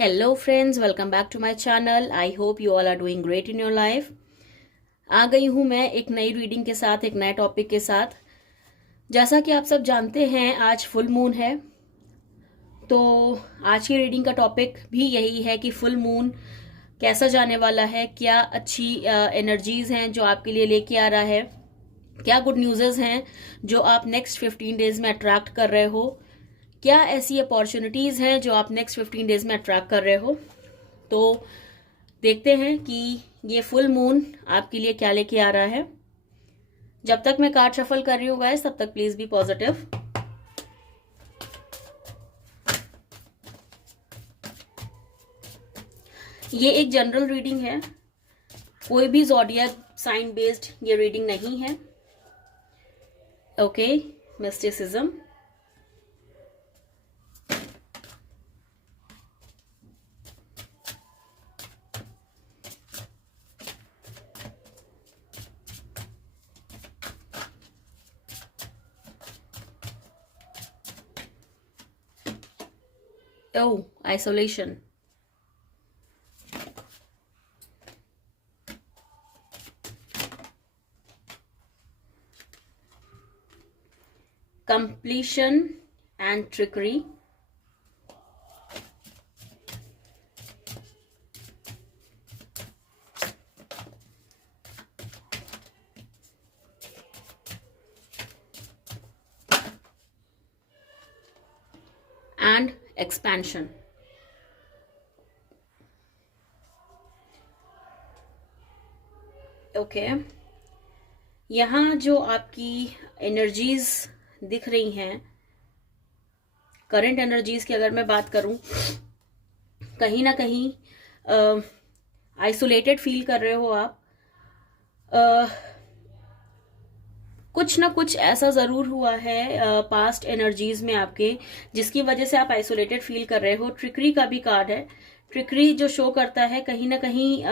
Hello friends, welcome back to my channel. I hope you all are doing great in your life. आ गई हूँ मैं एक नई रीडिंग के साथ, एक नए टॉपिक के साथ। जैसा कि आप सब जानते हैं, आज फुल मून है। तो आज की रीडिंग का टॉपिक भी यही है कि फुल मून कैसा जाने वाला है, क्या अच्छी एनर्जीज हैं जो आपके लिए लेके आ रहा है, क्या गुड न्यूज़ हैं जो आप नेक्स्ट 15 डेज में अट्रैक्ट कर रहे हो, क्या ऐसी अपॉर्चुनिटीज़ हैं जो आप नेक्स्ट 15 डेज में अट्रैक्ट कर रहे हो। तो देखते हैं कि ये फुल मून आपके लिए क्या लेके आ रहा है। जब तक मैं कार्ड शफल कर रही हूँ गाइस, तब तक प्लीज बी पॉजिटिव। ये एक जनरल रीडिंग है, कोई भी ज़ोडिएक साइन बेस्ड ये रीडिंग नहीं है। Okay, mysticism. Oh, isolation. Completion and trickery. And expansion. Okay, यहाँ जो आपकी एनर्जीज दिख रही हैं, करंट एनर्जीज की अगर मैं बात करूं, कहीं ना कहीं आइसोलेटेड फील कर रहे हो आप। कुछ ना कुछ ऐसा जरूर हुआ है पास्ट एनर्जीज में आपके, जिसकी वजह से आप आइसोलेटेड फील कर रहे हो। ट्रिकरी का भी कार्ड है। ट्रिकरी जो शो करता है, कहीं ना कहीं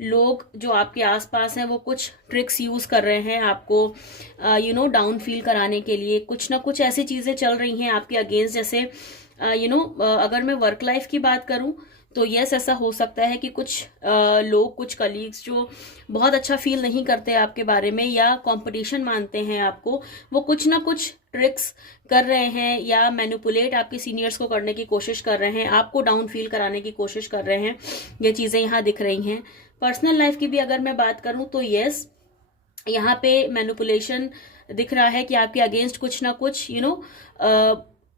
लोग जो आपके आसपास हैं वो कुछ ट्रिक्स यूज कर रहे हैं आपको डाउन फील कराने के लिए। कुछ ना कुछ ऐसी चीजें चल रही हैं आपके अगेंस्ट, जैसे अगर मैं वर्क लाइफ की बात करूं तो यस, ऐसा हो सकता है कि कुछ लोग, कुछ कलीग्स जो बहुत अच्छा फील नहीं करते आपके बारे में या कंपटीशन मानते हैं आपको, वो कुछ ना कुछ ट्रिक्स कर रहे हैं या मैनिपुलेट आपके सीनियर्स को करने की कोशिश कर रहे हैं, आपको डाउन फील कराने की कोशिश कर रहे हैं। ये चीजें यहाँ दिख रही हैं। पर्सनल लाइफ की भी अगर मैं बात करूं तो यस, यहाँ पे मैनिपुलेशन दिख रहा है कि आपके अगेंस्ट कुछ ना कुछ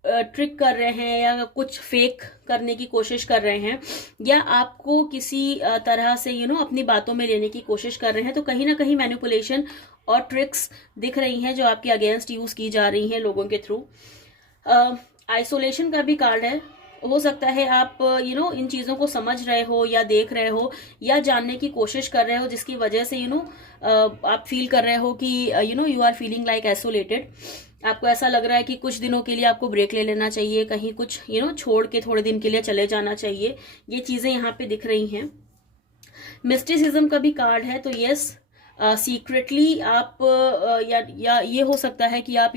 ट्रिक कर रहे हैं या कुछ फेक करने की कोशिश कर रहे हैं, या आपको किसी तरह से अपनी बातों में लेने की कोशिश कर रहे हैं। तो कहीं ना कहीं मैनिपुलेशन और ट्रिक्स दिख रही हैं जो आपके अगेंस्ट यूज की जा रही हैं लोगों के थ्रू। आइसोलेशन का भी कार्ड है। हो सकता है आप इन चीजों को समझ रहे हो या देख रहे हो या जानने की कोशिश कर रहे हो, जिसकी वजह से आप फील कर रहे हो कि you are feeling like isolated. आपको ऐसा लग रहा है कि कुछ दिनों के लिए आपको ब्रेक ले लेना चाहिए, कहीं कुछ छोड़ के थोड़े दिन के लिए चले जाना चाहिए। ये चीजें यहाँ पे दिख रही हैं। मिस्टिसिज्म का भी कार्ड है। तो यस, सीक्रेटली आप या ये हो सकता है कि आप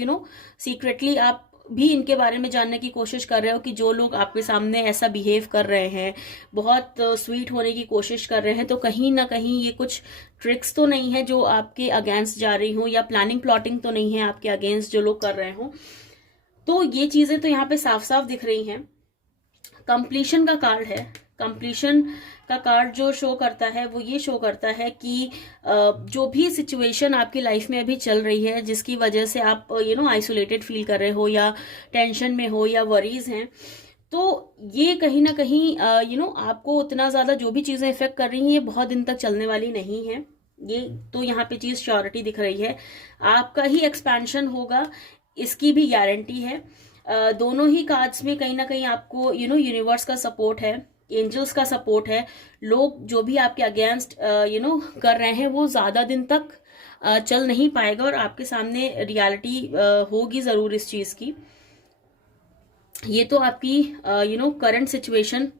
सीक्रेटली आप भी इनके बारे में जानने की कोशिश कर रहे हो कि जो लोग आपके सामने ऐसा बिहेव कर रहे हैं, बहुत स्वीट होने की कोशिश कर रहे हैं, तो कहीं ना कहीं ये कुछ ट्रिक्स तो नहीं है जो आपके अगेंस्ट जा रही हो, या प्लानिंग प्लॉटिंग तो नहीं है आपके अगेंस्ट जो लोग कर रहे हो। तो ये चीजें तो यहाँ पे साफ साफ दिख रही हैं। कंप्लीशन का कार्ड है। कंप्लीशन का कार्ड जो शो करता है वो ये शो करता है कि जो भी सिचुएशन आपकी लाइफ में अभी चल रही है, जिसकी वजह से आप आइसोलेटेड फील कर रहे हो या टेंशन में हो या वरीज हैं, तो ये कहीं ना कहीं आपको उतना ज्यादा जो भी चीजें इफेक्ट कर रही हैं, ये बहुत दिन तक चलने वाली नहीं है। ये तो यहाँ पे चीज श्योरिटी दिख रही है। आपका ही एक्सपेंशन होगा, इसकी भी गारंटी है। दोनों ही कार्ड्स में कहीं ना कहीं आपको यूनिवर्स का सपोर्ट है, एंजल्स का सपोर्ट है। लोग जो भी आपके अगेंस्ट कर रहे हैं वो ज्यादा दिन तक चल नहीं पाएगा, और आपके सामने रियलिटी होगी जरूर इस चीज की। ये तो आपकी करंट सिचुएशन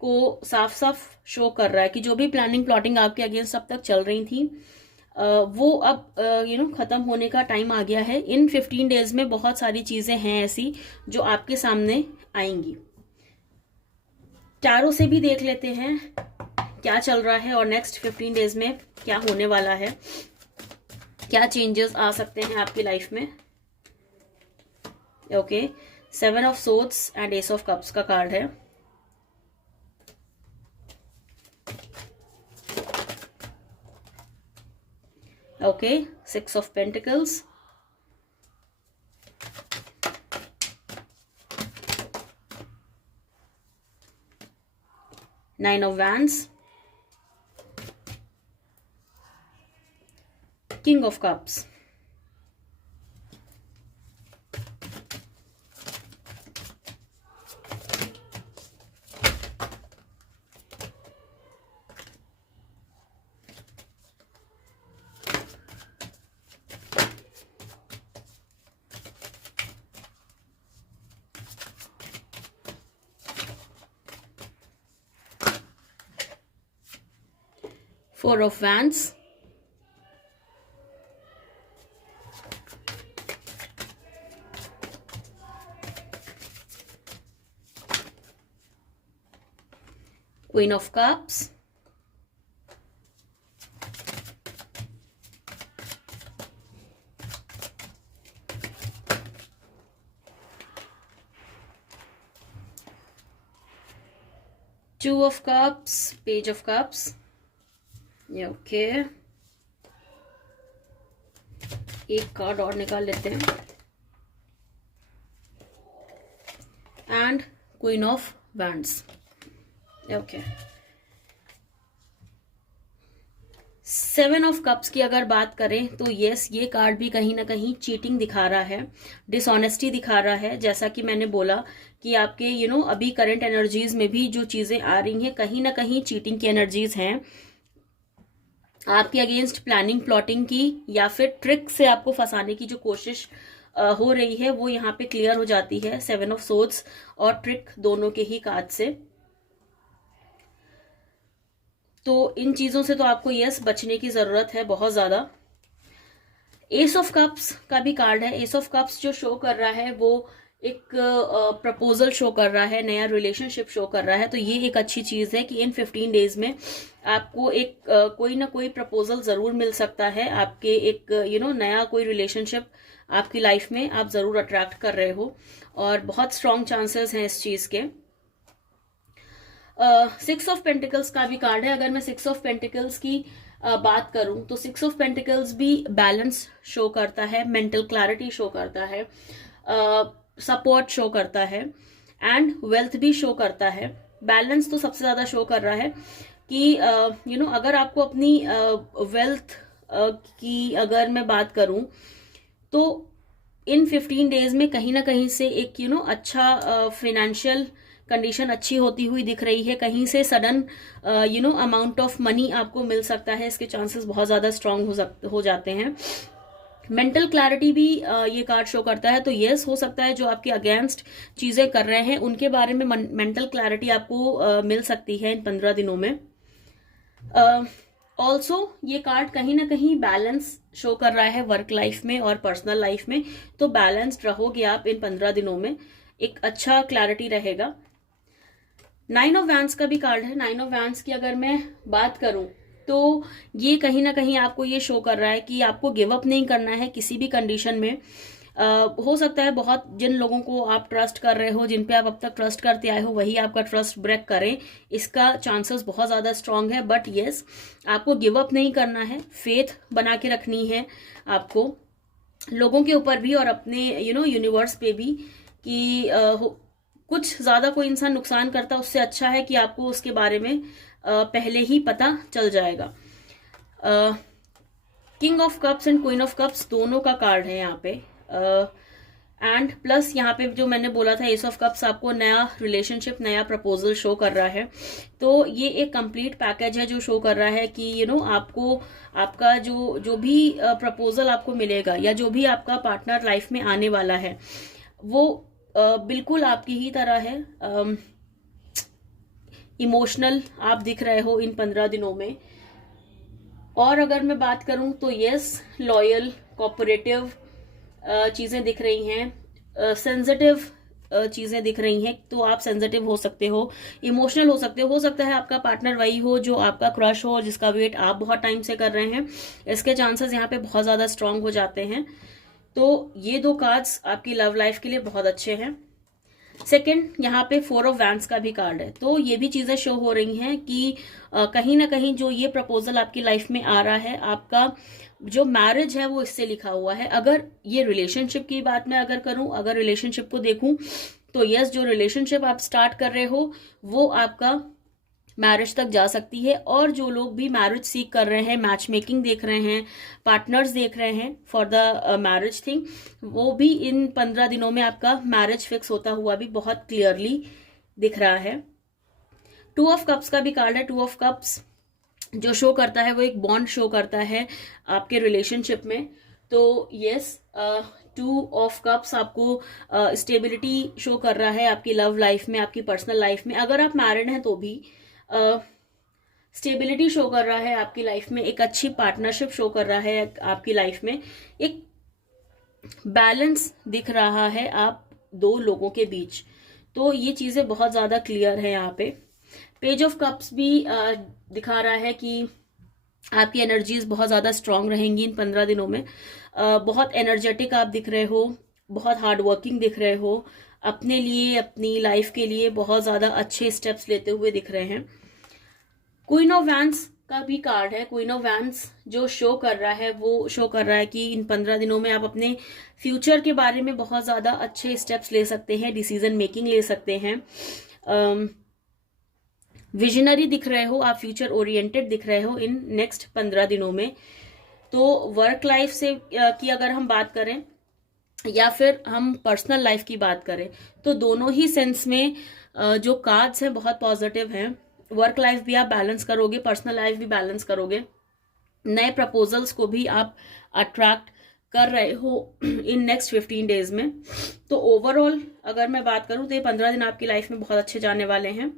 को साफ साफ शो कर रहा है कि जो भी प्लानिंग प्लॉटिंग आपके अगेंस्ट अब तक चल रही थी, वो अब खत्म होने का टाइम आ गया है। इन 15 डेज में बहुत सारी चीजें हैं ऐसी जो आपके सामने आएंगी। टैरो से भी देख लेते हैं क्या चल रहा है और नेक्स्ट 15 डेज में क्या होने वाला है, क्या चेंजेस आ सकते हैं आपकी लाइफ में। Okay, 7 of swords and S of cups का कार्ड है। Okay, 6 of pentacles, Nine of Wands, King of Cups, Four of Wands, Queen of Cups, Two of Cups, Page of Cups। Okay, एक card और निकाल लेते हैं, and queen of wands. Okay, 7 of cups की अगर बात करें तो यस, ये कार्ड भी कहीं ना कहीं चीटिंग दिखा रहा है, डिसऑनेस्टी दिखा रहा है। जैसा कि मैंने बोला कि आपके अभी करंट एनर्जीज में भी जो चीजें आ रही हैं कहीं ना कहीं चीटिंग की एनर्जीज हैं, आपके अगेंस्ट प्लानिंग प्लॉटिंग की या फिर ट्रिक से आपको फंसाने की जो कोशिश हो रही है वो यहाँ पे क्लियर हो जाती है 7 ऑफ सोर्ड्स और ट्रिक दोनों के ही कार्ड से। तो इन चीजों से तो आपको यस बचने की जरूरत है बहुत ज्यादा। एस ऑफ कप्स का भी कार्ड है। एस ऑफ कप्स जो शो कर रहा है वो एक प्रपोजल शो कर रहा है, नया रिलेशनशिप शो कर रहा है। तो ये एक अच्छी चीज है कि इन 15 डेज में आपको एक कोई ना कोई प्रपोजल जरूर मिल सकता है, आपके एक नया कोई रिलेशनशिप आपकी लाइफ में आप जरूर अट्रैक्ट कर रहे हो और बहुत स्ट्रॉन्ग चांसेस हैं इस चीज के। 6 ऑफ पेंटिकल्स का भी कार्ड है। अगर मैं 6 ऑफ पेंटिकल्स की बात करूं तो 6 ऑफ पेंटिकल्स भी बैलेंस शो करता है, मेंटल क्लैरिटी शो करता है, सपोर्ट शो करता है एंड वेल्थ भी शो करता है। बैलेंस तो सबसे ज्यादा शो कर रहा है कि अगर आपको अपनी वेल्थ की अगर मैं बात करूं तो इन 15 डेज में कहीं ना कहीं से एक अच्छा फाइनेंशियल कंडीशन अच्छी होती हुई दिख रही है। कहीं से सडन अमाउंट ऑफ मनी आपको मिल सकता है, इसके चांसेस बहुत ज्यादा स्ट्रांग हो जाते हैं। मेंटल क्लैरिटी भी ये कार्ड शो करता है। तो यस, हो सकता है जो आपके अगेंस्ट चीजें कर रहे हैं उनके बारे में मेंटल क्लैरिटी आपको मिल सकती है इन 15 दिनों में। ऑल्सो ये कार्ड कहीं ना कहीं बैलेंस शो कर रहा है वर्क लाइफ में और पर्सनल लाइफ में। तो बैलेंस्ड रहोगे आप इन 15 दिनों में, एक अच्छा क्लैरिटी रहेगा। 9 ऑफ वैंड्स का भी कार्ड है। 9 ऑफ वैंड्स की अगर मैं बात करूं तो ये कहीं ना कहीं आपको ये शो कर रहा है कि आपको गिव अप नहीं करना है किसी भी कंडीशन में। हो सकता है बहुत जिन लोगों को आप ट्रस्ट कर रहे हो, जिन पे आप अब तक ट्रस्ट करते आए हो, वही आपका ट्रस्ट ब्रेक करें, इसका चांसेस बहुत ज्यादा स्ट्रांग है। बट यस, आपको गिव अप नहीं करना है, फेथ बना के रखनी है आपको लोगों के ऊपर भी और अपने यूनिवर्स पे भी कि कुछ ज्यादा कोई इंसान नुकसान करता उससे अच्छा है कि आपको उसके बारे में पहले ही पता चल जाएगा। King of cups and queen of cups दोनों का कार्ड है यहाँ पे। एंड प्लस यहाँ पे जो मैंने बोला था एस ऑफ कप्स आपको नया रिलेशनशिप, नया प्रपोजल शो कर रहा है। तो ये एक कंप्लीट पैकेज है जो शो कर रहा है कि आपको आपका जो भी प्रपोजल आपको मिलेगा या जो भी आपका पार्टनर लाइफ में आने वाला है वो बिल्कुल आपकी ही तरह है। इमोशनल आप दिख रहे हो इन 15 दिनों में। और अगर मैं बात करूं तो यस, लॉयल, कोऑपरेटिव चीजें दिख रही हैं, सेंसिटिव चीजें दिख रही हैं, तो आप सेंसिटिव हो सकते हो, इमोशनल हो सकता है आपका पार्टनर वही हो जो आपका क्रश हो, जिसका वेट आप बहुत टाइम से कर रहे हैं। इसके चांसेस यहाँ पे बहुत ज्यादा स्ट्रांग हो जाते हैं। तो ये 2 कार्ड्स आपकी लव लाइफ के लिए बहुत अच्छे हैं। सेकंड, यहाँ पे 4 ऑफ वैंड्स का भी कार्ड है, तो ये भी चीजें शो हो रही हैं कि कहीं ना कहीं जो ये प्रपोजल आपकी लाइफ में आ रहा है, आपका जो मैरिज है वो इससे लिखा हुआ है। अगर ये रिलेशनशिप की बात मैं अगर करूं, अगर रिलेशनशिप को देखूं, तो यस, जो रिलेशनशिप आप स्टार्ट कर रहे हो वो आपका मैरिज तक जा सकती है। और जो लोग भी मैरिज सीख कर रहे हैं, मैच मेकिंग देख रहे हैं, पार्टनर्स देख रहे हैं फॉर द मैरिज थिंग, वो भी इन 15 दिनों में आपका मैरिज फिक्स होता हुआ भी बहुत क्लियरली दिख रहा है। 2 ऑफ कप्स का भी कार्ड है। 2 ऑफ कप्स जो शो करता है वो एक बॉन्ड शो करता है आपके रिलेशनशिप में। तो यस, 2 ऑफ कप्स आपको स्टेबिलिटी शो कर रहा है आपकी लव लाइफ में, आपकी पर्सनल लाइफ में। अगर आप मैरिड हैं तो भी स्टेबिलिटी शो कर रहा है आपकी लाइफ में, एक अच्छी पार्टनरशिप शो कर रहा है आपकी लाइफ में, एक बैलेंस दिख रहा है आप 2 लोगों के बीच। तो ये चीजें बहुत ज्यादा क्लियर है यहाँ पे। पेज ऑफ कप्स भी दिखा रहा है कि आपकी एनर्जीज बहुत ज्यादा स्ट्रांग रहेंगी इन 15 दिनों में। बहुत एनर्जेटिक आप दिख रहे हो, बहुत हार्ड वर्किंग दिख रहे हो, अपने लिए, अपनी लाइफ के लिए बहुत ज्यादा अच्छे स्टेप्स लेते हुए दिख रहे हैं। क्वीन ऑफ वैंड्स का भी कार्ड है। क्वीन ऑफ वैंड्स जो शो कर रहा है वो शो कर रहा है कि इन 15 दिनों में आप अपने फ्यूचर के बारे में बहुत ज्यादा अच्छे स्टेप्स ले सकते हैं, डिसीजन मेकिंग ले सकते हैं, विजनरी दिख रहे हो, आप फ्यूचर ओरिएंटेड दिख रहे हो इन नेक्स्ट 15 दिनों में। तो वर्क लाइफ से की अगर हम बात करें या फिर हम पर्सनल लाइफ की बात करें, तो दोनों ही सेंस में जो कार्ड्स हैं बहुत पॉजिटिव हैं। वर्क लाइफ भी आप बैलेंस करोगे, पर्सनल लाइफ भी बैलेंस करोगे, नए प्रपोजल्स को भी आप अट्रैक्ट कर रहे हो इन नेक्स्ट 15 डेज में। तो ओवरऑल अगर मैं बात करूं तो ये 15 दिन आपकी लाइफ में बहुत अच्छे जाने वाले हैं।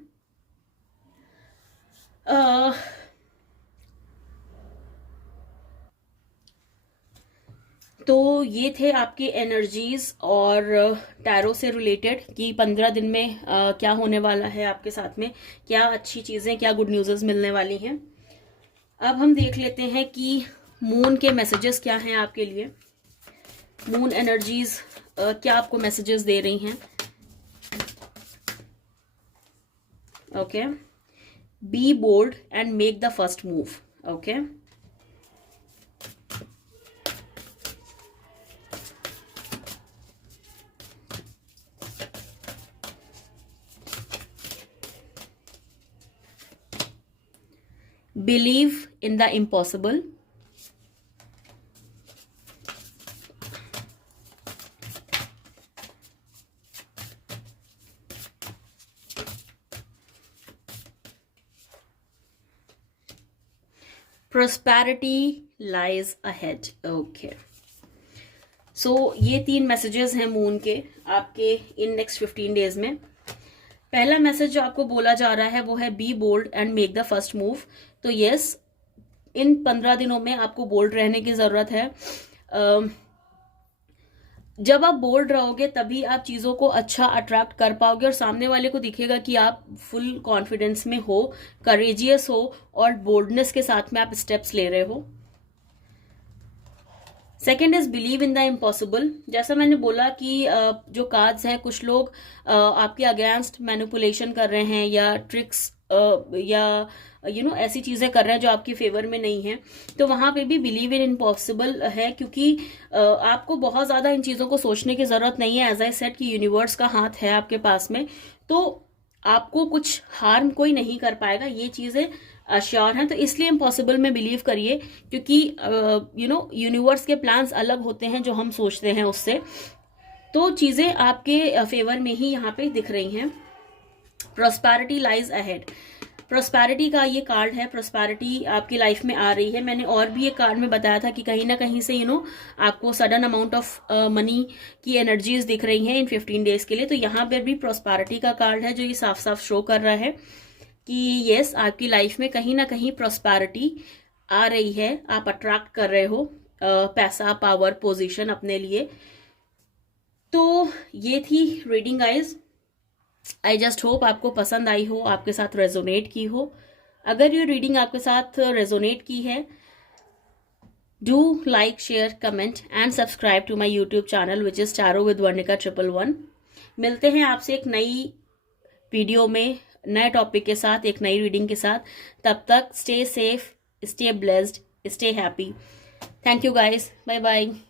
तो ये थे आपके एनर्जीज और टैरो से रिलेटेड कि 15 दिन में क्या होने वाला है आपके साथ में, क्या अच्छी चीजें, क्या गुड न्यूज़ मिलने वाली हैं। अब हम देख लेते हैं कि मून के मैसेजेस क्या हैं आपके लिए। मून एनर्जीज क्या आपको मैसेजेस दे रही हैं। Okay, be bold and make the first move. Okay, believe in the impossible, prosperity lies ahead। Okay, so ये 3 मैसेजेस हैं मून के आपके इन नेक्स्ट 15 डेज में। पहला मैसेज जो आपको बोला जा रहा है वो है be bold and make the first move. तो यस, इन 15 दिनों में आपको बोल्ड रहने की जरूरत है। जब आप बोल्ड रहोगे तभी आप चीजों को अच्छा अट्रैक्ट कर पाओगे और सामने वाले को दिखेगा कि आप फुल कॉन्फिडेंस में हो, करेजियस हो और बोल्डनेस के साथ में आप स्टेप्स ले रहे हो। Second is believe in the impossible. जैसा मैंने बोला कि जो कार्ड्स हैं, कुछ लोग आपके अगेंस्ट मैनिपुलेशन कर रहे हैं या ट्रिक्स या ऐसी चीजें कर रहे हैं जो आपके फेवर में नहीं है। तो वहां पे भी बिलीव इन इम्पॉसिबल है, क्योंकि आपको बहुत ज्यादा इन चीजों को सोचने की जरूरत नहीं है। एज आई सेड कि यूनिवर्स का हाथ है आपके पास में, तो आपको कुछ हार्म कोई नहीं कर पाएगा, ये चीजें श्योर हैं। तो इसलिए इम्पॉसिबल में बिलीव करिए, क्योंकि यूनिवर्स के प्लान्स अलग होते हैं जो हम सोचते हैं उससे। तो चीजें आपके फेवर में ही यहाँ पे दिख रही हैं। प्रॉस्पेरिटी लाइज अहेड, प्रॉस्पेरिटी का ये कार्ड है। प्रॉस्पेरिटी आपकी लाइफ में आ रही है। मैंने और भी एक कार्ड में बताया था कि कहीं ना कहीं से आपको सडन अमाउंट ऑफ मनी की एनर्जीज दिख रही हैं इन 15 डेज के लिए। तो यहाँ पर भी प्रॉस्पेरिटी का कार्ड है जो ये साफ साफ शो कर रहा है कि यस, आपकी लाइफ में कहीं ना कहीं प्रॉस्पेरिटी आ रही है, आप अट्रैक्ट कर रहे हो पैसा, पावर, पोजीशन अपने लिए। तो ये थी reading guys. I just hope आपको पसंद आई हो, आपके साथ रेजोनेट की हो। अगर ये रीडिंग आपके साथ रेजोनेट की है, do like, share, comment and subscribe to my YouTube channel which is tarot with Varnika 111। मिलते हैं आपसे एक नई वीडियो में, नए टॉपिक के साथ, एक नई रीडिंग के साथ। तब तक stay safe, stay blessed, stay happy. Thank you guys, bye bye.